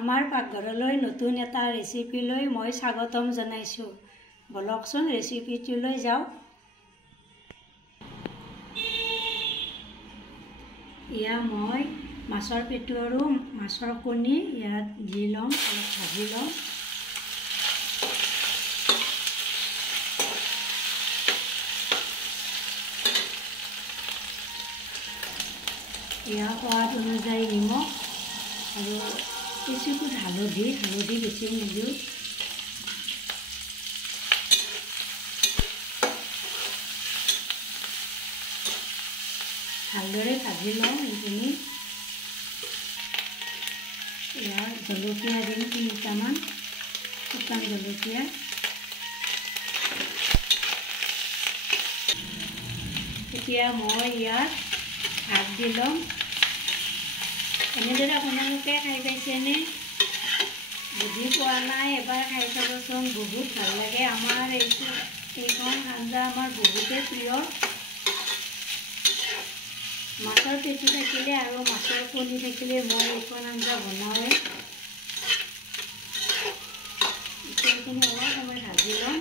আমাৰ পাকঘৰলৈ নতুন এটা ৰেচিপি লৈ মই স্বাগতম জনাইছোঁ। বলকচোন ৰেচিপিটোলৈ যাওঁ। এয়া মই মাছৰ পেটু আৰু মাছৰ কণী ইয়াত দি ল'ম, অলপ ভাজি ল'ম। এয়া সোৱাদ অনুযায়ী নিমখ আৰু কিছুকুট হালধি বেছি নিদিওঁ। ভালদৰে ভাজি লওঁ এইখিনি। এয়া জলকীয়া দিম 3টামান, শুকান জলকীয়া। এতিয়া মই ইয়াত ভাত দি ল'ম। এনেদৰে আপোনালোকে খাই পাইছেনে? বুজি পোৱা নাই, এবাৰ খাই চাবচোন, বহুত ভাল লাগে। আমাৰ এইখন আঞ্জা আমাৰ বহুতেই প্ৰিয়। মাছৰ পেটু থাকিলে আৰু মাছৰ কণী থাকিলে মই এইখন আঞ্জা বনাওঁৱেই। এইখিনি অলপ সময় ভাজি ল'ম।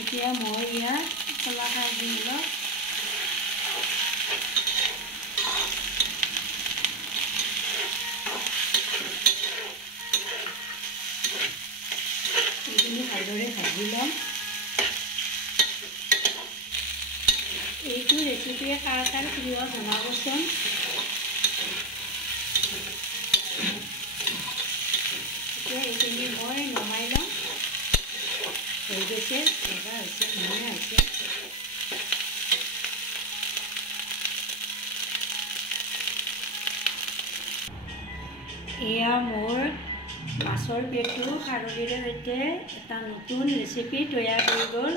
এতিয়া মই ইয়াত কলাখাৰ দিম অলপ। এইখিনি ভালদৰে ভাজি ল'ম। এইটো ৰেচিপিয়ে কাৰ কাৰ প্ৰিয় জনাবচোন। এতিয়া এইখিনি মই নমাই ল'ম। হৈ গৈছে, ভজা হৈছে, ধুনীয়া হৈছে। এয়া মোৰ মাছৰ পেটু খাৰলিৰে সৈতে এটা নতুন ৰেচিপি তৈয়াৰ হৈ গ'ল।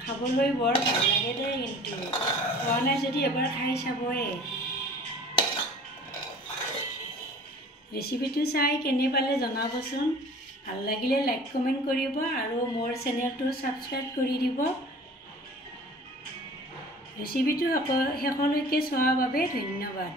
খাবলৈ বৰ ভাল লাগে দেই, কিন্তু খোৱা নাই যদি এবাৰ খাই চাবই। ৰেচিপিটো চাই কেনে পালে জনাবচোন। ভাল লাগিলে লাইক কমেণ্ট কৰিব আৰু মোৰ চেনেলটো ছাবস্ক্ৰাইব কৰি দিব। ৰেচিপিটো শেষলৈকে চোৱাৰ বাবে ধন্যবাদ।